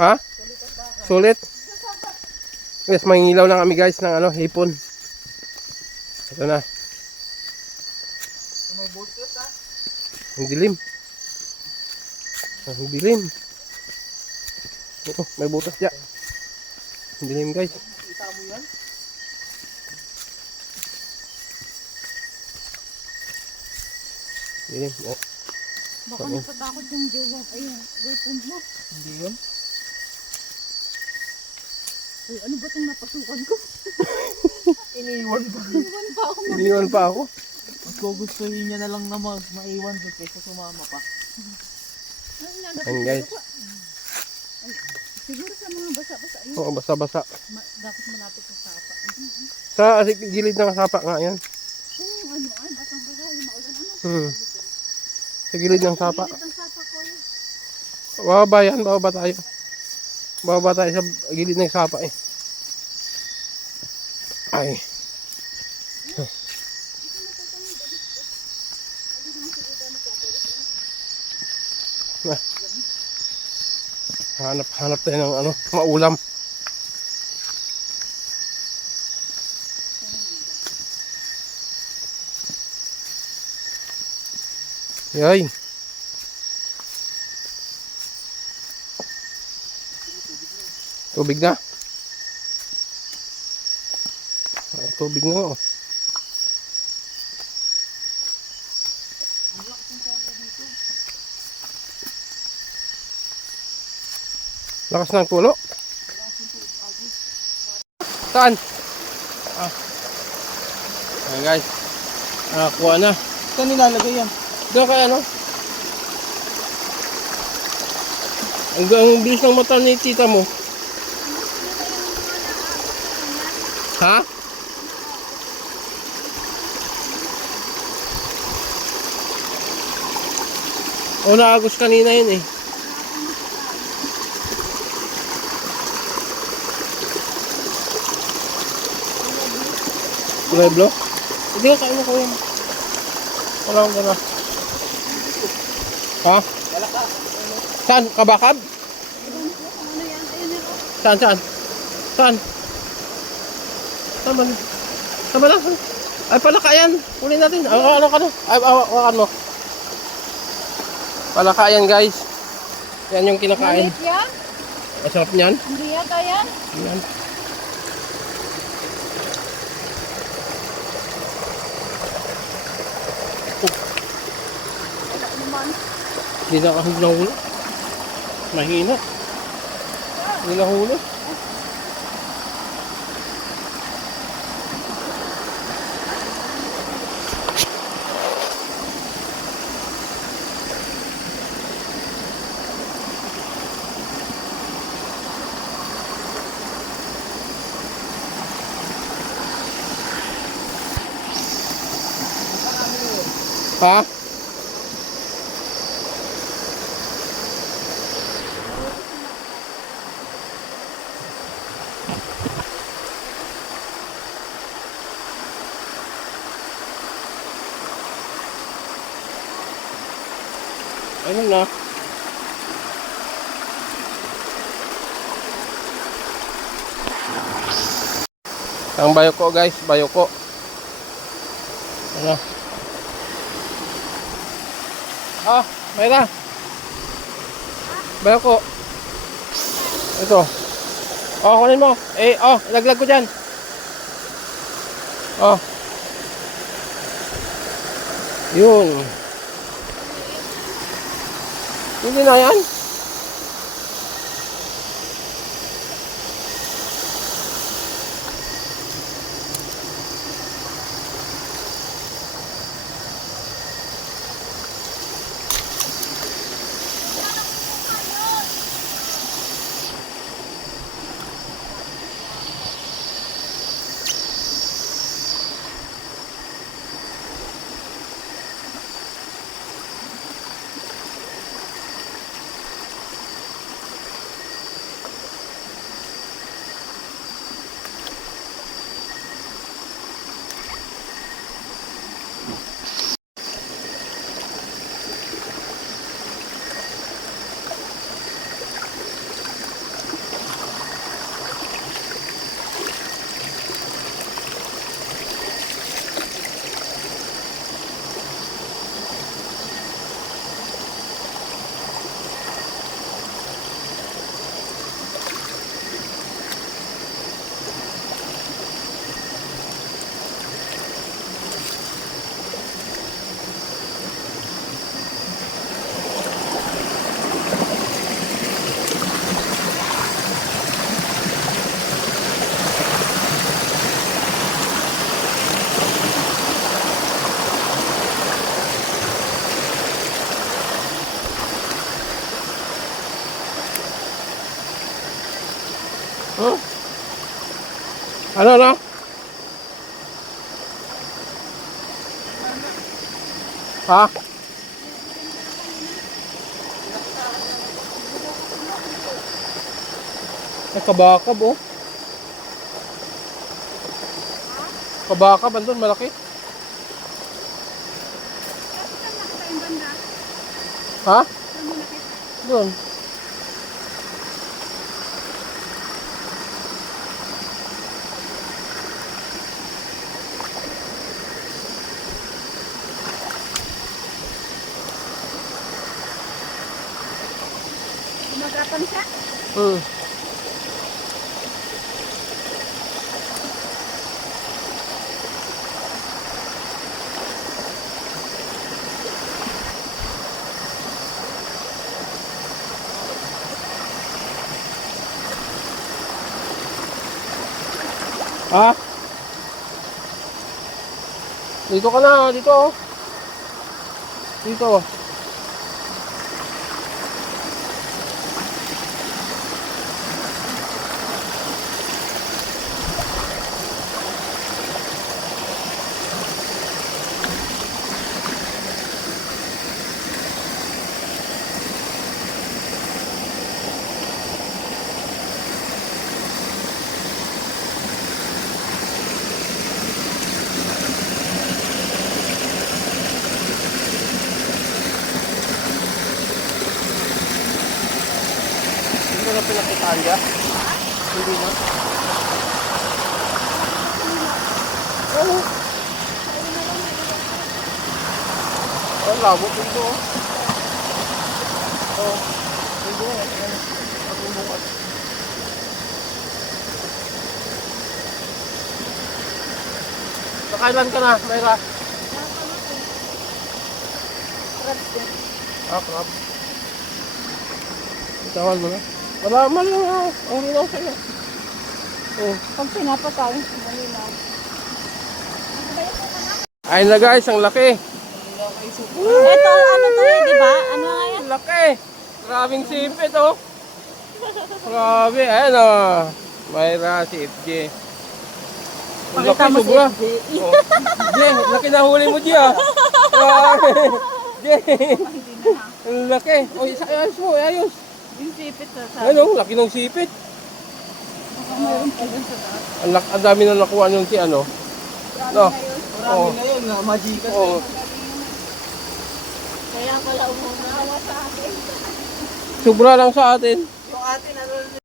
Ha? Sulit. Yes, mangingilaw na kami guys ng ano, hipon. Ito na. Ang dilim. Ang dilim. Oo, may butas dyan. Ang dilim guys. Kita mo yan? Dilim. Oh. Baka Oo. natatakot yung jowa. Ayun, girlfriend mo. Hindi yun. Uy, ano ba itong napasukan ko? Iniwan ko. Iwan pa ako Iniwan pa ako. Mas gugustuhin niya na lang na mag maiwan ko kaysa sumama pa. Ano Ayun, guys. siguro pa. Sa mga basa-basa. Oo, basa-basa. ma- dapat malapit sa sapa. Sa asik, gilid ng sapa nga yan. Oo, ano, ay, basang-basa. Yung maulan, ano? Hmm. Sa gilid ng sapa. Bababa yan, bababa tayo. Bababa tayo sa gilid ng sapa eh. Ay. Ah. Hanap, hanap tayo ng ano, maulam. Yay. Tubig na. Tubig na oh. Lakas ng tulo. Saan? Ah. Ayan guys. Nakakuha na. Saan nilalagay yan? Doon kaya ano? Ang, ang bilis ng mata ni tita mo. Ha? O naagos kanina yun eh. Pueblo? Hindi ka kain ko yun. Wala akong dala. Ha? Wala ka. Saan? Kabakab? Ano. Saan? Saan? Saan? Saan ba? Saan ba na? Ay, palakayan. Kunin natin. Ano, ano ka na? Ay, awakan mo. Palakayan, guys. Yan yung kinakain. Maliit yan? Masarap niyan. Hindi yan? Yan. Hindi na kasi nahuli. Mahina. Hindi nahuli. Ha? Ayun na. Ang bayoko guys, bayoko. Ano? Ah, Mayra. Bayoko. Ito. Oh, kunin mo. Eh, oh, laglag ko dyan. Oh. Yun. Hindi na yan? Huh? Ano, ano? Ha? Ay, kabakab, oh. Kabakab, andun, malaki. Ha? Doon. Gumagapan siya? Hmm. Ha? Dito ka na, dito. oh. Dito. Na pinakitaan dyan? Hindi na. Oo. Oh, labo dito. oh. Oh. Dito. Ayan. Pagbubukas. Nakailan ka na, Mayra? Ah, crab. Itawan mo na. Wala, mali na. Ang linaw sa'yo. Oh. Pag pinapatay, malinaw. Ayun na guys, ang laki. Ito, ano to eh, di ba? Ano nga yan? Ang laki. Grabing sipit oh. Grabe, ayan oh. Mayra si FJ. Ang laki, sobra. Oh. Jay, laki na huli mo, Jay ah. Grabe. Jay. Ang laki. O, ayos mo, ayos. Yung sipit sa sa. Ano, laki ng sipit. Mayroon pa dun sa taas. Ang, lak- ang dami na nakuha yung si ano. No. Marami Oo. na yun, na magikas. Oo. Kaya pala umunawa sa akin. Sobra lang sa atin. Yung atin, ano